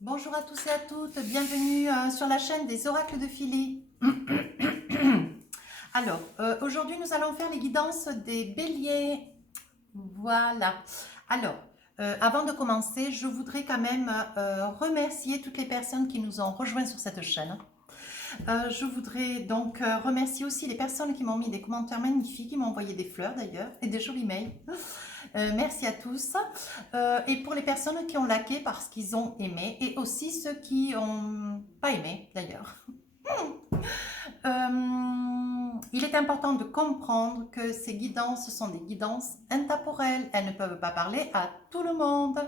Bonjour à tous et à toutes, bienvenue sur la chaîne des oracles de Philly. Alors, aujourd'hui nous allons faire les guidances des béliers. Voilà. Alors, avant de commencer, je voudrais quand même remercier toutes les personnes qui nous ont rejoints sur cette chaîne. Je voudrais donc remercier aussi les personnes qui m'ont mis des commentaires magnifiques, qui m'ont envoyé des fleurs d'ailleurs, et des jolis mails. Merci à tous. Et pour les personnes qui ont liké parce qu'ils ont aimé, et aussi ceux qui n'ont pas aimé d'ailleurs. Il est important de comprendre que ces guidances sont des guidances intemporelles. Elles ne peuvent pas parler à tout le monde.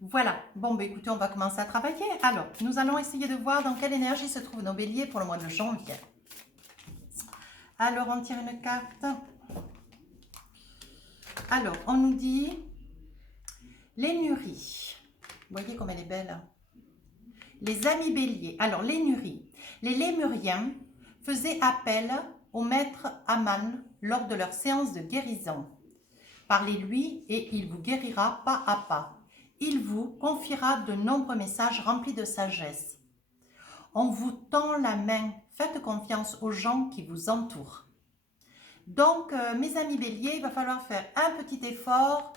Voilà, bon ben écoutez, on va commencer à travailler. Alors, nous allons essayer de voir dans quelle énergie se trouvent nos béliers pour le mois de janvier. Alors, on tire une carte. Alors, on nous dit l'énurie. Vous voyez comme elle est belle. Les amis béliers. Alors, l'énurie. Les lémuriens faisaient appel au maître Aman lors de leur séance de guérison. Parlez-lui et il vous guérira pas à pas. Il vous confiera de nombreux messages remplis de sagesse. On vous tend la main. Faites confiance aux gens qui vous entourent. Donc, mes amis béliers, il va falloir faire un petit effort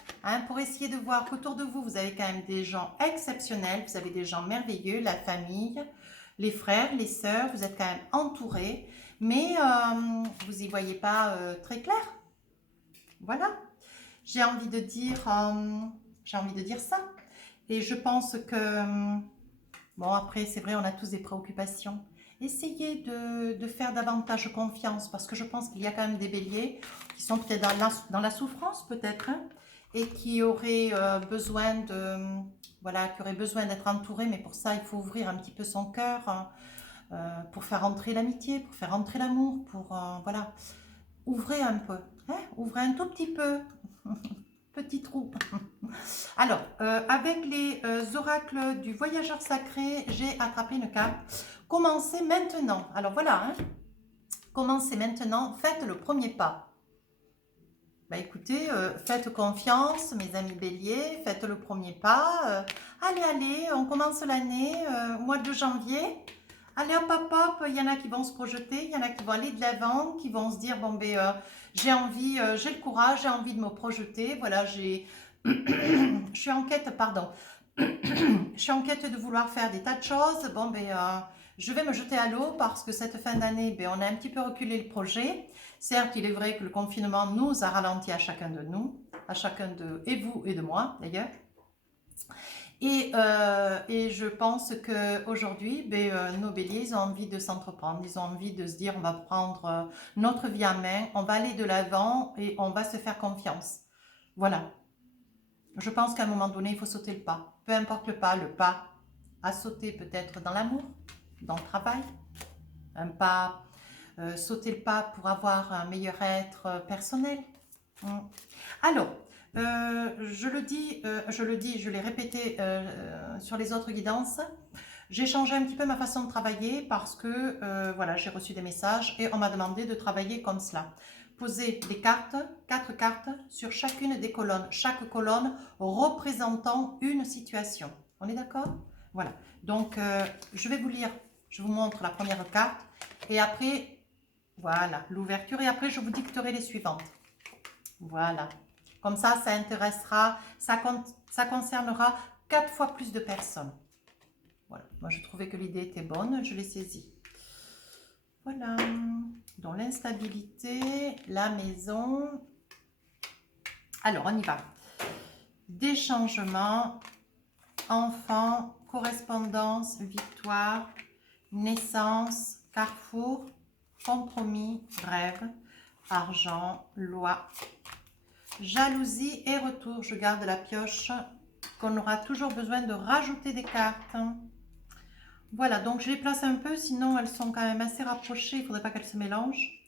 pour essayer de voir qu'autour de vous, vous avez quand même des gens exceptionnels, vous avez des gens merveilleux, la famille, les frères, les sœurs, vous êtes quand même entourés, mais vous n'y voyez pas très clair. Voilà, j'ai envie de dire ça. Et je pense que, bon après, c'est vrai, on a tous des préoccupations. Essayez de faire davantage confiance parce que je pense qu'il y a quand même des béliers qui sont peut-être dans la souffrance peut-être hein, et qui auraient besoin de voilà, qui auraient besoin d'être entourés, mais pour ça il faut ouvrir un petit peu son cœur hein, pour faire entrer l'amitié, pour faire entrer l'amour, pour voilà, ouvrez un peu, hein, ouvrez un tout petit peu, petit trou. Alors, avec les oracles du voyageur sacré, j'ai attrapé une carte. Commencez maintenant. Alors voilà, hein. Commencez maintenant, faites le premier pas. Bah écoutez, faites confiance, mes amis béliers, faites le premier pas. Allez, on commence l'année, mois de janvier. Allez hop, hop, hop, il y en a qui vont se projeter, il y en a qui vont aller de l'avant, qui vont se dire, bon ben, j'ai envie, j'ai le courage, j'ai envie de me projeter. Voilà, je suis en quête, pardon, je suis en quête de vouloir faire des tas de choses. Bon, ben, je vais me jeter à l'eau parce que cette fin d'année, ben, on a un petit peu reculé le projet. Certes, il est vrai que le confinement nous a ralenti à chacun de nous, à chacun de, et vous et de moi d'ailleurs. Et je pense qu'aujourd'hui, ben, nos béliers, ils ont envie de s'entreprendre, ils ont envie de se dire, on va prendre notre vie en main, on va aller de l'avant et on va se faire confiance. Voilà. Je pense qu'à un moment donné, il faut sauter le pas. Peu importe le pas à sauter peut-être dans l'amour, dans le travail, un pas, sauter le pas pour avoir un meilleur être personnel. Alors, je l'ai répété sur les autres guidances. J'ai changé un petit peu ma façon de travailler parce que voilà, j'ai reçu des messages et on m'a demandé de travailler comme cela. Poser les cartes, 4 cartes sur chacune des colonnes, chaque colonne représentant une situation. On est d'accord? Voilà. Donc, je vais vous lire, je vous montre la première carte et après, voilà, l'ouverture et après, je vous dicterai les suivantes. Voilà. Comme ça intéressera, ça concernera 4 fois plus de personnes. Voilà. Moi, je trouvais que l'idée était bonne, je l'ai saisie. Voilà. Dans l'instabilité, la maison. Alors, on y va. Des changements, enfants, correspondance, victoire, naissance, carrefour, compromis, rêve, argent, loi, jalousie et retour. Je garde la pioche qu'on aura toujours besoin de rajouter des cartes. Voilà, donc je les place un peu, sinon elles sont quand même assez rapprochées, il ne faudrait pas qu'elles se mélangent.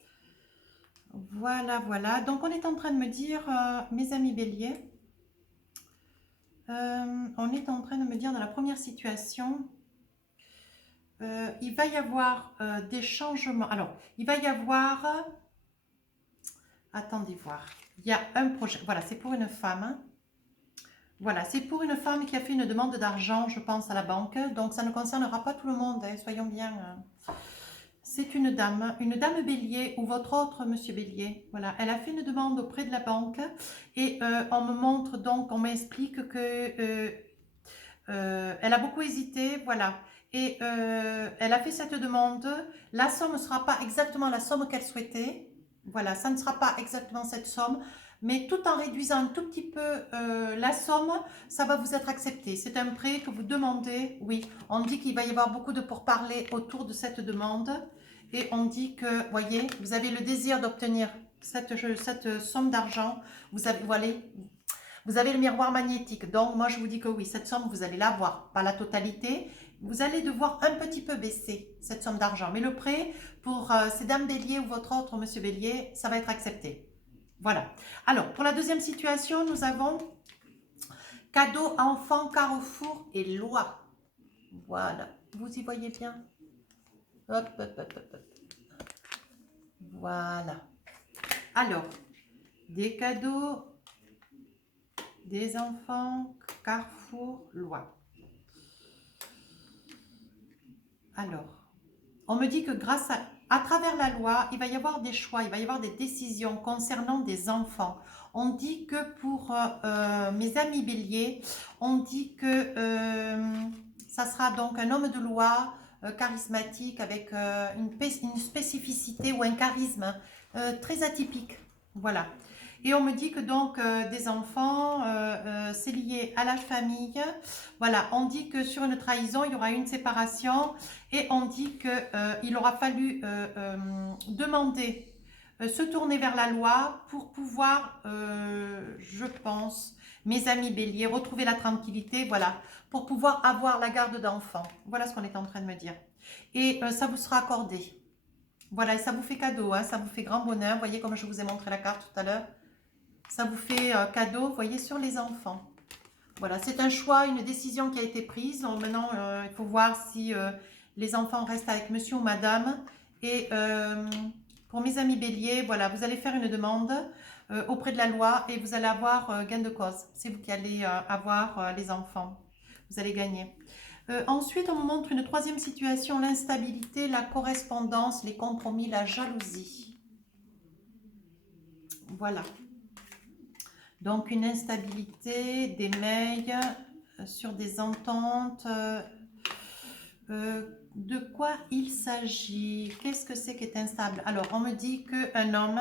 Voilà, voilà. Donc on est en train de me dire, mes amis béliers, on est en train de me dire dans la première situation, il va y avoir des changements. Alors, il va y avoir, attendez voir, il y a un projet, voilà, c'est pour une femme, hein. Voilà, c'est pour une femme qui a fait une demande d'argent, je pense, à la banque. Donc, ça ne concernera pas tout le monde, hein, soyons bien. C'est une dame bélier ou votre autre monsieur bélier. Voilà, elle a fait une demande auprès de la banque et on me montre donc, on m'explique que elle a beaucoup hésité, voilà. Et elle a fait cette demande. La somme ne sera pas exactement la somme qu'elle souhaitait. Voilà, ça ne sera pas exactement cette somme. Mais tout en réduisant un tout petit peu la somme, ça va vous être accepté. C'est un prêt que vous demandez. Oui, on dit qu'il va y avoir beaucoup de pourparlers autour de cette demande. Et on dit que, voyez, vous avez le désir d'obtenir cette somme d'argent. Vous avez, voilà, vous avez le miroir magnétique, donc moi je vous dis que oui, cette somme, vous allez l'avoir, pas la totalité. Vous allez devoir un petit peu baisser cette somme d'argent. Mais le prêt, pour ces dames bélier ou votre autre monsieur bélier, ça va être accepté. Voilà. Alors, pour la deuxième situation, nous avons cadeau, enfant, carrefour et loi. Voilà. Vous y voyez bien? Hop, hop, hop, hop, hop. Voilà. Alors, des cadeaux, des enfants, carrefour, loi. Alors, on me dit que grâce à travers la loi, il va y avoir des choix, il va y avoir des décisions concernant des enfants. On dit que pour mes amis béliers, on dit que ça sera donc un homme de loi charismatique avec une spécificité ou un charisme très atypique. Voilà. Et on me dit que donc des enfants, c'est lié à la famille. Voilà, on dit que sur une trahison, il y aura une séparation et on dit qu'il aura fallu demander, se tourner vers la loi pour pouvoir, je pense, mes amis béliers, retrouver la tranquillité, voilà, pour pouvoir avoir la garde d'enfants. Voilà ce qu'on est en train de me dire. Et ça vous sera accordé. Voilà, et ça vous fait cadeau, hein, ça vous fait grand bonheur. Vous voyez comme je vous ai montré la carte tout à l'heure. Ça vous fait cadeau, vous voyez, sur les enfants. Voilà, c'est un choix, une décision qui a été prise. Donc maintenant, il faut voir si les enfants restent avec monsieur ou madame. Et pour mes amis béliers, voilà, vous allez faire une demande auprès de la loi et vous allez avoir gain de cause. C'est vous qui allez avoir les enfants. Vous allez gagner. Ensuite, on me montre une troisième situation, l'instabilité, la correspondance, les compromis, la jalousie. Voilà. Donc, une instabilité, des mails sur des ententes. De quoi il s'agit? Qu'est-ce que c'est qui est instable? Alors, on me dit qu'un homme,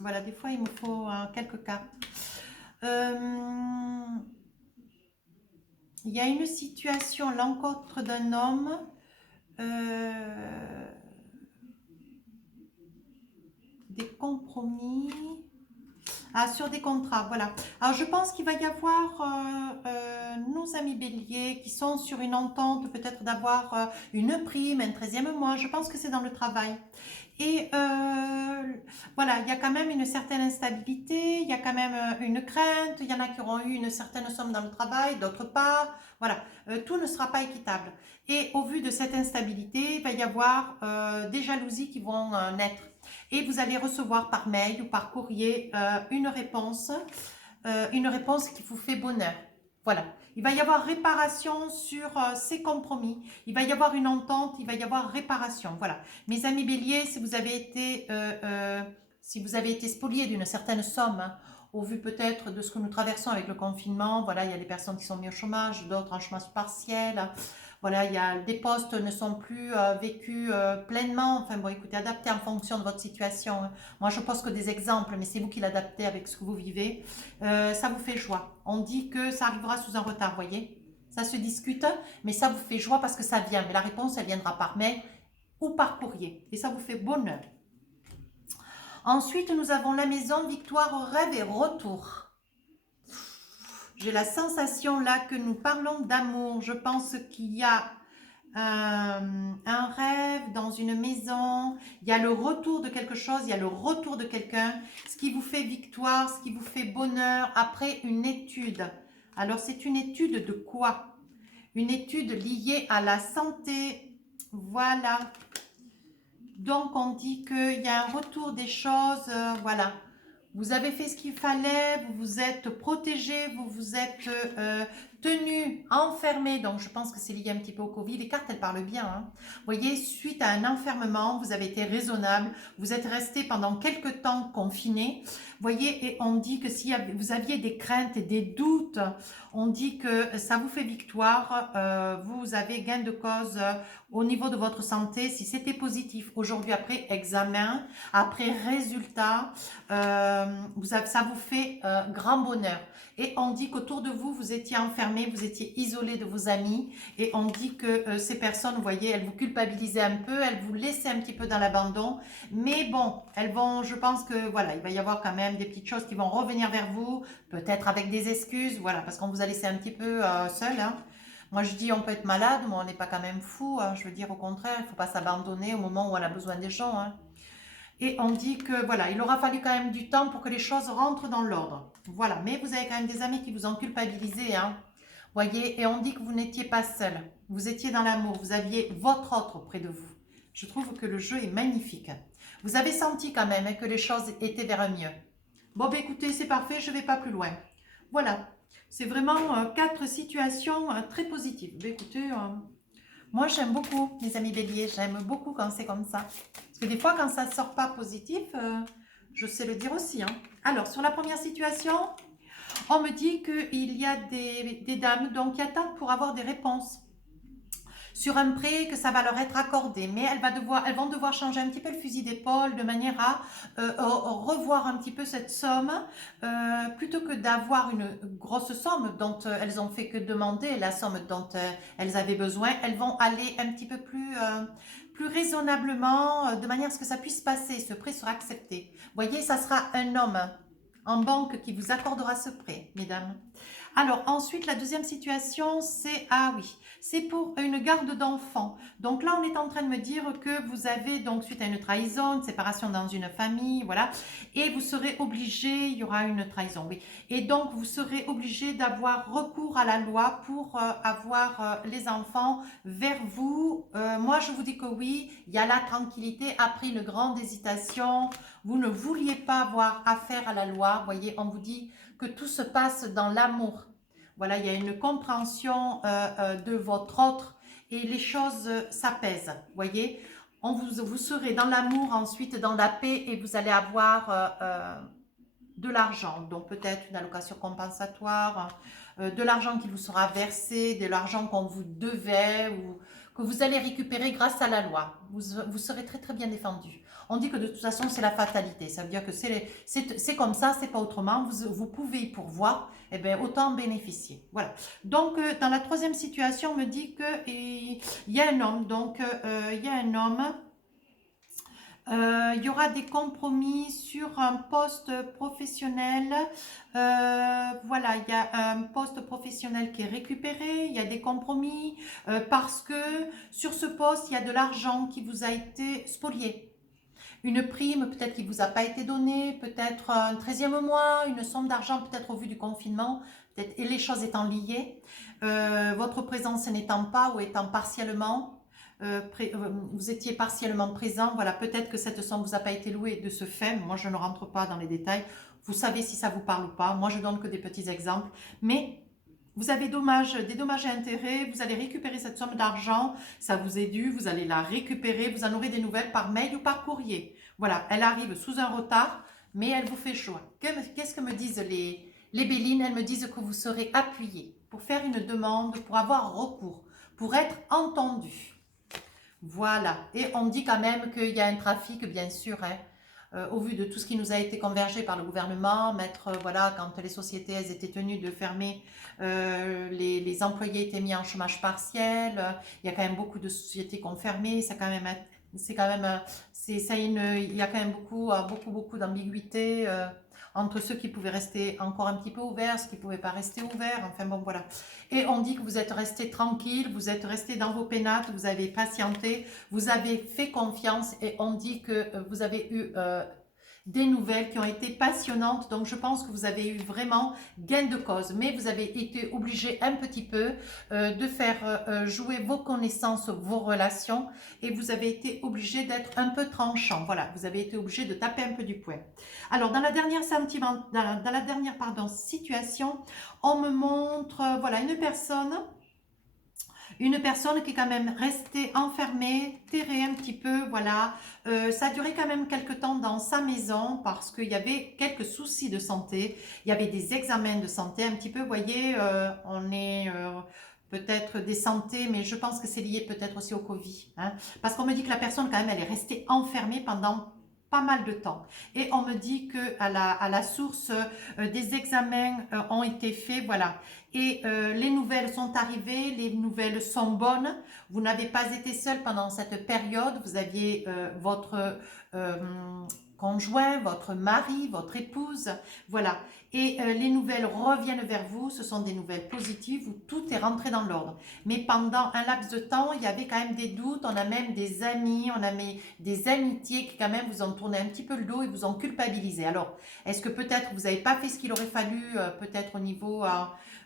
voilà, des fois, il me faut quelques cas. Il y a une situation, l'encontre d'un homme, des compromis. Ah, sur des contrats, voilà. Alors, je pense qu'il va y avoir nos amis béliers qui sont sur une entente, peut-être d'avoir une prime, un 13e mois. Je pense que c'est dans le travail. Et voilà, il y a quand même une certaine instabilité, il y a quand même une crainte. Il y en a qui auront eu une certaine somme dans le travail, d'autres pas. Voilà, tout ne sera pas équitable. Et au vu de cette instabilité, il va y avoir des jalousies qui vont naître. Et vous allez recevoir par mail ou par courrier une réponse qui vous fait bonheur. Voilà. Il va y avoir réparation sur ces compromis. Il va y avoir une entente, il va y avoir réparation. Voilà. Mes amis béliers, si vous avez été spoliés d'une certaine somme, hein, au vu peut-être de ce que nous traversons avec le confinement, voilà, il y a des personnes qui sont mises au chômage, d'autres en chômage partiel. Voilà, il y a, des postes ne sont plus vécus pleinement. Enfin bon, écoutez, adaptez en fonction de votre situation. Hein. Moi, je pose que des exemples, mais c'est vous qui l'adaptez avec ce que vous vivez. Ça vous fait joie. On dit que ça arrivera sous un retard, voyez. Ça se discute, mais ça vous fait joie parce que ça vient. Mais la réponse, elle viendra par mail ou par courrier. Et ça vous fait bonheur. Ensuite, nous avons la maison, victoire, rêve et retour. J'ai la sensation là que nous parlons d'amour. Je pense qu'il y a un rêve dans une maison. Il y a le retour de quelque chose, il y a le retour de quelqu'un. Ce qui vous fait victoire, ce qui vous fait bonheur après une étude. Alors c'est une étude de quoi? Une étude liée à la santé. Voilà. Donc on dit qu'il y a un retour des choses. Voilà. Vous avez fait ce qu'il fallait, vous vous êtes protégé, vous vous êtes tenu, enfermé. Donc, je pense que c'est lié un petit peu au Covid. Les cartes, elles parlent bien. Hein. Vous voyez, suite à un enfermement, vous avez été raisonnable. Vous êtes resté pendant quelques temps confiné. Vous voyez, et on dit que si vous aviez des craintes et des doutes, on dit que ça vous fait victoire. Vous avez gain de cause au niveau de votre santé. Si c'était positif aujourd'hui, après examen, après résultat, ça vous fait grand bonheur. Et on dit qu'autour de vous, vous étiez enfermé, vous étiez isolé de vos amis. Et on dit que ces personnes, vous voyez, elles vous culpabilisaient un peu, elles vous laissaient un petit peu dans l'abandon. Mais bon, elles vont, je pense que voilà, il va y avoir quand même des petites choses qui vont revenir vers vous, peut-être avec des excuses, voilà, parce qu'on vous a laissé un petit peu seul. Hein. Moi, je dis, on peut être malade, mais on n'est pas quand même fou. Hein. Je veux dire, au contraire, il ne faut pas s'abandonner au moment où on a besoin des gens. Hein. Et on dit que voilà, il aura fallu quand même du temps pour que les choses rentrent dans l'ordre. Voilà, mais vous avez quand même des amis qui vous ont culpabilisé, hein. Voyez, et on dit que vous n'étiez pas seul. Vous étiez dans l'amour, vous aviez votre autre près de vous. Je trouve que le jeu est magnifique. Vous avez senti quand même hein, que les choses étaient vers un mieux. Bon, ben écoutez, c'est parfait, je ne vais pas plus loin. Voilà, c'est vraiment 4 situations très positives. Ben écoutez, moi, j'aime beaucoup, les amis béliers. J'aime beaucoup quand c'est comme ça. Parce que des fois, quand ça ne sort pas positif, je sais le dire aussi. Hein. Alors, sur la première situation, on me dit qu'il y a des dames donc, qui attendent pour avoir des réponses sur un prêt, que ça va leur être accordé. Mais elles vont devoir changer un petit peu le fusil d'épaule de manière à revoir un petit peu cette somme. Plutôt que d'avoir une grosse somme dont elles ont fait que demander, la somme dont elles avaient besoin, elles vont aller un petit peu plus raisonnablement, de manière à ce que ça puisse passer, ce prêt sera accepté. Vous voyez, ça sera un homme en banque qui vous accordera ce prêt, mesdames. Alors ensuite, la deuxième situation, c'est, ah oui, c'est pour une garde d'enfants. Donc là, on est en train de me dire que vous avez, donc suite à une trahison, une séparation dans une famille, voilà, et vous serez obligé, il y aura une trahison, oui, et donc vous serez obligé d'avoir recours à la loi pour avoir les enfants vers vous. Moi, je vous dis que oui, il y a la tranquillité après une grande hésitation. Vous ne vouliez pas avoir affaire à la loi, vous voyez, on vous dit que tout se passe dans l'amour. Voilà, il y a une compréhension de votre autre et les choses s'apaisent. Voyez, vous serez dans l'amour, ensuite dans la paix et vous allez avoir de l'argent. Donc peut-être une allocation compensatoire, de l'argent qui vous sera versé, de l'argent qu'on vous devait ou que vous allez récupérer grâce à la loi. Vous serez très très bien défendu. On dit que de toute façon c'est la fatalité, ça veut dire que c'est comme ça, c'est pas autrement, vous pouvez y pourvoir, et bien autant en bénéficier. Voilà. Donc dans la troisième situation, on me dit qu'il y a un homme, donc il y a un homme, il y aura des compromis sur un poste professionnel. Voilà, il y a un poste professionnel qui est récupéré, il y a des compromis parce que sur ce poste, il y a de l'argent qui vous a été spolié. Une prime peut-être qui ne vous a pas été donnée, peut-être un 13e mois, une somme d'argent peut-être au vu du confinement, et les choses étant liées, votre présence n'étant pas ou étant partiellement, vous étiez partiellement présent, voilà, peut-être que cette somme ne vous a pas été louée de ce fait, moi je ne rentre pas dans les détails, vous savez si ça vous parle ou pas, moi je donne que des petits exemples, mais vous avez des dommages et intérêts, vous allez récupérer cette somme d'argent, ça vous est dû, vous allez la récupérer, vous en aurez des nouvelles par mail ou par courrier. Voilà, elle arrive sous un retard, mais elle vous fait chaud. Qu'est-ce que me disent les Bélines? Elles me disent que vous serez appuyé pour faire une demande, pour avoir recours, pour être entendu. Voilà, et on dit quand même qu'il y a un trafic, bien sûr, hein. Au vu de tout ce qui nous a été convergé par le gouvernement, voilà, quand les sociétés elles étaient tenues de fermer, les employés étaient mis en chômage partiel, il y a quand même beaucoup de sociétés qui ont fermé, il y a quand même beaucoup d'ambiguïté entre ceux qui pouvaient rester encore un petit peu ouverts, ceux qui ne pouvaient pas rester ouverts, enfin bon voilà. Et on dit que vous êtes resté tranquille, vous êtes resté dans vos pénates, vous avez patienté, vous avez fait confiance et on dit que vous avez eu des nouvelles qui ont été passionnantes. Donc, je pense que vous avez eu vraiment gain de cause. Mais vous avez été obligé un petit peu de faire jouer vos connaissances, vos relations. Et vous avez été obligé d'être un peu tranchant. Voilà, vous avez été obligé de taper un peu du poing. Alors, dans la dernière, situation, on me montre, voilà, une personne qui est quand même restée enfermée, terrée un petit peu, voilà. Ça a duré quand même quelques temps dans sa maison parce qu'il y avait quelques soucis de santé. Il y avait des examens de santé un petit peu, vous voyez, on est peut-être des santé, mais je pense que c'est lié peut-être aussi au Covid. Hein, parce qu'on me dit que la personne quand même, elle est restée enfermée pendant pas mal de temps. Et on me dit que à la source, des examens ont été faits, voilà. Et les nouvelles sont arrivées, les nouvelles sont bonnes. Vous n'avez pas été seul pendant cette période. Vous aviez votre euh, conjoint, votre mari, votre épouse, voilà. Et les nouvelles reviennent vers vous. Ce sont des nouvelles positives où tout est rentré dans l'ordre. Mais pendant un laps de temps, il y avait quand même des doutes. On a même des amis, on a des amitiés qui quand même vous ont tourné un petit peu le dos et vous ont culpabilisé. Alors, est-ce que peut-être vous n'avez pas fait ce qu'il aurait fallu, peut-être au niveau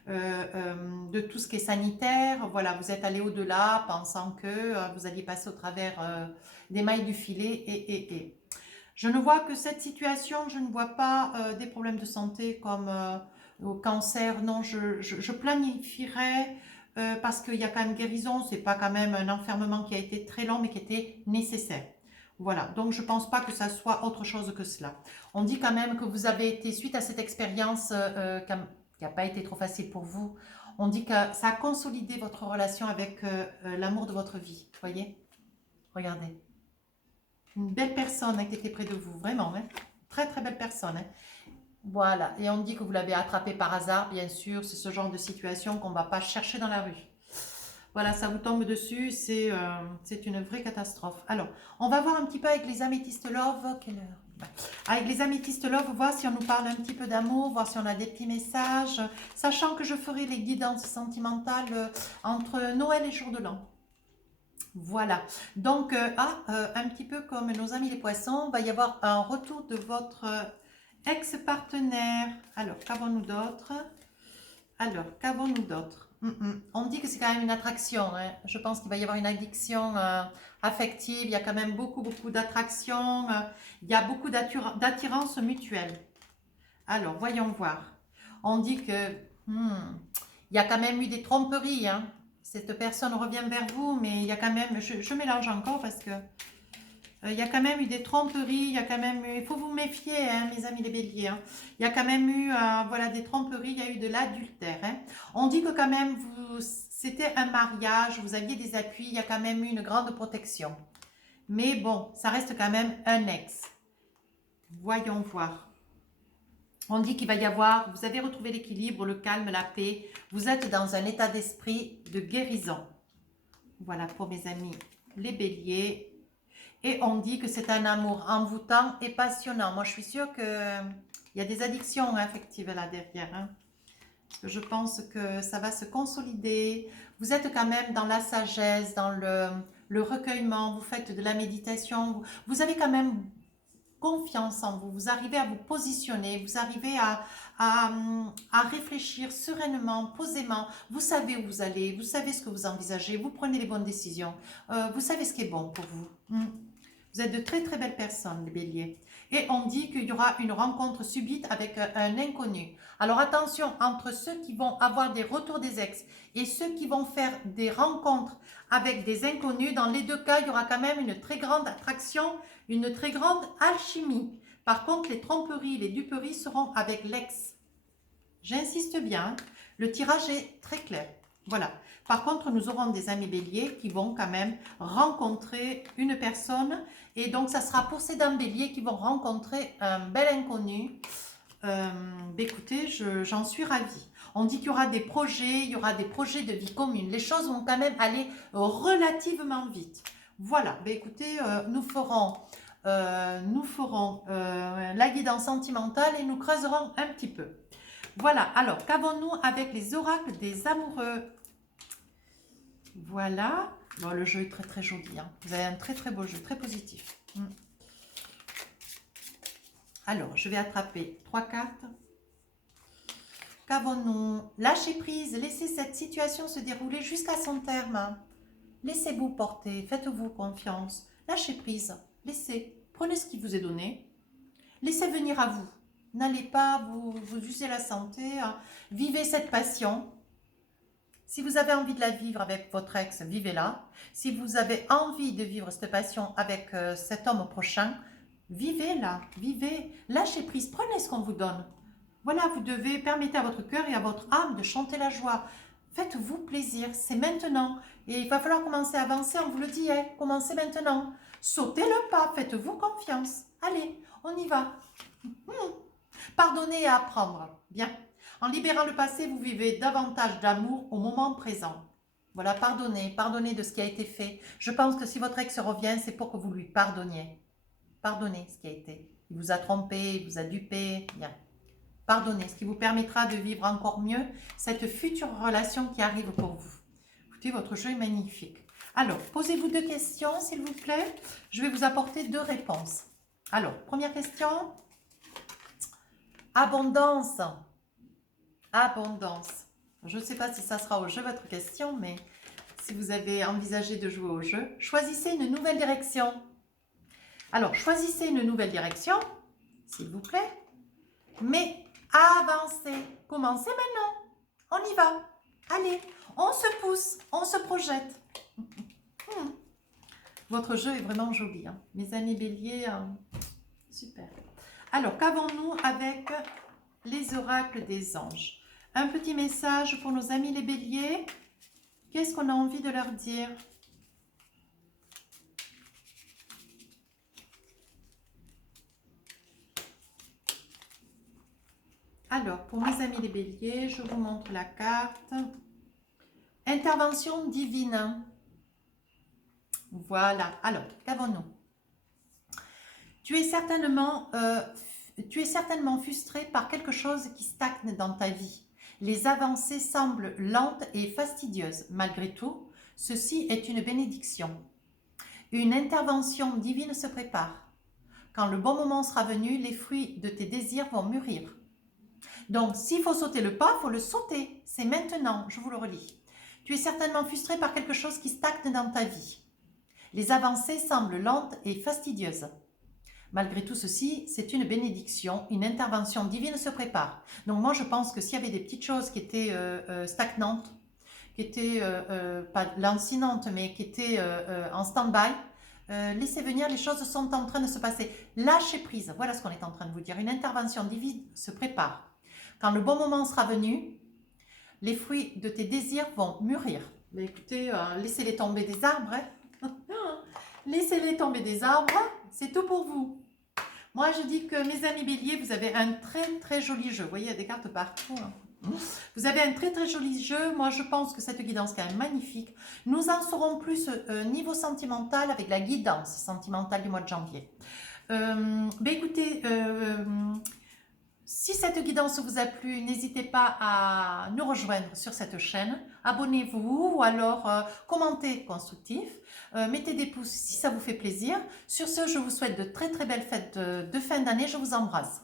de tout ce qui est sanitaire, voilà, vous êtes allé au-delà pensant que vous alliez passer au travers des mailles du filet et. Je ne vois que cette situation, je ne vois pas des problèmes de santé comme au cancer, non, je planifierais parce qu'il y a quand même guérison, c'est pas quand même un enfermement qui a été très long mais qui était nécessaire. Voilà, donc je ne pense pas que ça soit autre chose que cela. On dit quand même que vous avez été, suite à cette expérience qui n'a pas été trop facile pour vous, on dit que ça a consolidé votre relation avec l'amour de votre vie. Vous voyez? Regardez. Une belle personne qui était près de vous, vraiment. Hein, très très belle personne. Hein. Voilà. Et on dit que vous l'avez attrapé par hasard, bien sûr. C'est ce genre de situation qu'on ne va pas chercher dans la rue. Voilà, ça vous tombe dessus, c'est une vraie catastrophe. Alors, on va voir un petit peu avec les améthystes love. Quelle heure? Ouais. Avec les améthystes love, voir si on nous parle un petit peu d'amour, voir si on a des petits messages, sachant que je ferai les guidances sentimentales entre Noël et Jour de l'An. Voilà, donc un petit peu comme nos amis les poissons, il va y avoir un retour de votre ex-partenaire. Alors, qu'avons-nous d'autre? On dit que c'est quand même une attraction. Hein. Je pense qu'il va y avoir une addiction affective. Il y a quand même beaucoup d'attraction. Il y a beaucoup d'attirance mutuelle. Alors, voyons voir. On dit que il y a quand même eu des tromperies. Hein. Cette personne revient vers vous, mais il y a quand même... Je mélange encore parce que... il y a quand même eu des tromperies, il y a quand même eu, il faut vous méfier, hein, mes amis les béliers. Hein. Il y a quand même eu voilà, des tromperies, il y a eu de l'adultère. Hein. On dit que quand même, c'était un mariage, vous aviez des appuis, il y a quand même eu une grande protection. Mais bon, ça reste quand même un ex. Voyons voir. On dit qu'il va y avoir, vous avez retrouvé l'équilibre, le calme, la paix. Vous êtes dans un état d'esprit de guérison. Voilà pour mes amis les béliers. Et on dit que c'est un amour envoûtant et passionnant. Moi, je suis sûre qu'il y a des addictions affectives là derrière. Hein. Parce que je pense que ça va se consolider. Vous êtes quand même dans la sagesse, dans le recueillement. Vous faites de la méditation. Vous avez quand même confiance en vous. Vous arrivez à vous positionner. Vous arrivez à réfléchir sereinement, posément. Vous savez où vous allez. Vous savez ce que vous envisagez. Vous prenez les bonnes décisions. Vous savez ce qui est bon pour vous. Vous êtes de très très belles personnes, les béliers. Et on dit qu'il y aura une rencontre subite avec un inconnu. Alors attention, entre ceux qui vont avoir des retours des ex et ceux qui vont faire des rencontres avec des inconnus, dans les deux cas, il y aura quand même une très grande attraction, une très grande alchimie. Par contre, les tromperies, les duperies seront avec l'ex. J'insiste bien, le tirage est très clair. Voilà. Par contre, nous aurons des amis béliers qui vont quand même rencontrer une personne. Et donc, ça sera pour ces dames béliers qui vont rencontrer un bel inconnu. Écoutez, j'en suis ravie. On dit qu'il y aura des projets, il y aura des projets de vie commune. Les choses vont quand même aller relativement vite. Voilà. Écoutez, nous ferons la guidance sentimentale et nous creuserons un petit peu. Voilà, alors, qu'avons-nous avec les oracles des amoureux? Voilà. Bon, le jeu est très très joli. Hein. Vous avez un très très beau jeu, très positif. Alors, je vais attraper 3 cartes. Qu'avons-nous? Lâchez prise, laissez cette situation se dérouler jusqu'à son terme. Laissez-vous porter, faites-vous confiance. Lâchez prise, laissez, prenez ce qui vous est donné. Laissez venir à vous. N'allez pas vous user la santé. Vivez cette passion. Si vous avez envie de la vivre avec votre ex, vivez-la. Si vous avez envie de vivre cette passion avec cet homme prochain, vivez-la, vivez. Lâchez prise, prenez ce qu'on vous donne. Voilà, vous devez permettre à votre cœur et à votre âme de chanter la joie. Faites-vous plaisir, c'est maintenant. Et il va falloir commencer à avancer, on vous le dit, hein, commencez maintenant. Sautez le pas, faites-vous confiance. Allez, on y va. Pardonnez et apprendre. Bien. En libérant le passé, vous vivez davantage d'amour au moment présent. Voilà, pardonnez, pardonnez de ce qui a été fait. Je pense que si votre ex revient, c'est pour que vous lui pardonniez. Pardonnez ce qui a été. Il vous a trompé, il vous a dupé. Bien. Pardonnez, ce qui vous permettra de vivre encore mieux cette future relation qui arrive pour vous. Écoutez, votre jeu est magnifique. Alors, posez-vous 2 questions, s'il vous plaît. Je vais vous apporter 2 réponses. Alors, première question. Abondance. Abondance. Je ne sais pas si ça sera au jeu votre question, mais si vous avez envisagé de jouer au jeu, choisissez une nouvelle direction. Alors, choisissez une nouvelle direction, s'il vous plaît, mais avancez. Commencez maintenant. On y va. Allez, on se pousse, on se projette. Votre jeu est vraiment joli, hein. Mes amis béliers, super. Alors, qu'avons-nous avec les oracles des anges? Un petit message pour nos amis les béliers. Qu'est-ce qu'on a envie de leur dire? Alors, pour mes amis les béliers, je vous montre la carte. Intervention divine. Voilà. Alors, qu'avons-nous? Tu es certainement frustré par quelque chose qui stagne dans ta vie. Les avancées semblent lentes et fastidieuses. Malgré tout, ceci est une bénédiction. Une intervention divine se prépare. Quand le bon moment sera venu, les fruits de tes désirs vont mûrir. Donc, s'il faut sauter le pas, il faut le sauter. C'est maintenant, je vous le relis. Tu es certainement frustré par quelque chose qui stagne dans ta vie. Les avancées semblent lentes et fastidieuses. Malgré tout ceci, c'est une bénédiction, une intervention divine se prépare. Donc moi, je pense que s'il y avait des petites choses qui étaient stagnantes, qui étaient pas lancinantes, mais qui étaient en stand-by, laissez venir, les choses sont en train de se passer. Lâchez prise, voilà ce qu'on est en train de vous dire. Une intervention divine se prépare. Quand le bon moment sera venu, les fruits de tes désirs vont mûrir. Mais écoutez, laissez-les tomber des arbres. Hein. Laissez-les tomber des arbres, c'est tout pour vous. Moi, je dis que mes amis béliers, vous avez un très joli jeu. Vous voyez, il y a des cartes partout. Hein. Vous avez un très joli jeu. Moi, je pense que cette guidance est quand même magnifique. Nous en saurons plus niveau sentimental avec la guidance sentimentale du mois de janvier. Écoutez, si cette guidance vous a plu, n'hésitez pas à nous rejoindre sur cette chaîne. Abonnez-vous ou alors commentez constructif. Mettez des pouces si ça vous fait plaisir. Sur ce, je vous souhaite de très belles fêtes de fin d'année. Je vous embrasse.